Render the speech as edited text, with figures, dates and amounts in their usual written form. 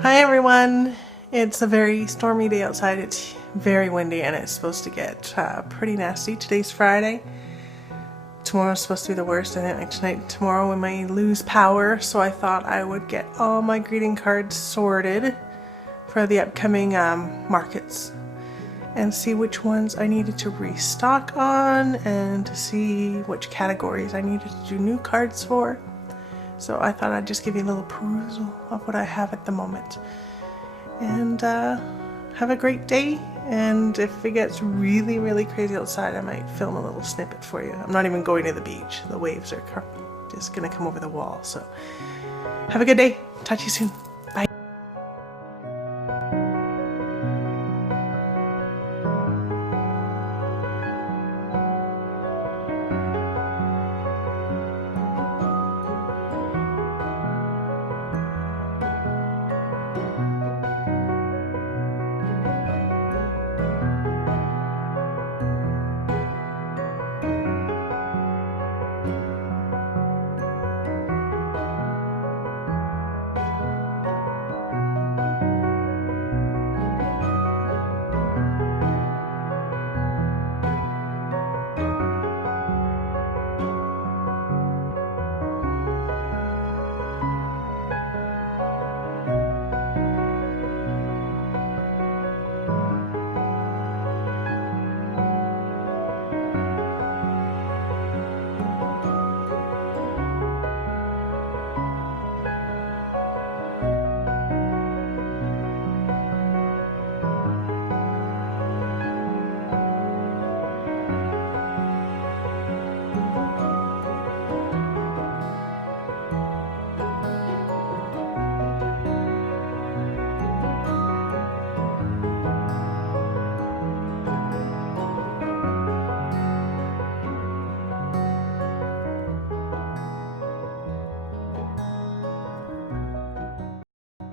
Hi everyone! It's a very stormy day outside. It's very windy and it's supposed to get pretty nasty. Today's Friday. Tomorrow's supposed to be the worst. I think like tonight, tomorrow we might lose power, so I thought I would get all my greeting cards sorted for the upcoming markets and see which ones I needed to restock on and to see which categories I needed to do new cards for. So I thought I'd just give you a little perusal of what I have at the moment. And have a great day. And if it gets really, really crazy outside, I might film a little snippet for you. I'm not even going to the beach. The waves are just gonna come over the wall. So have a good day. Talk to you soon.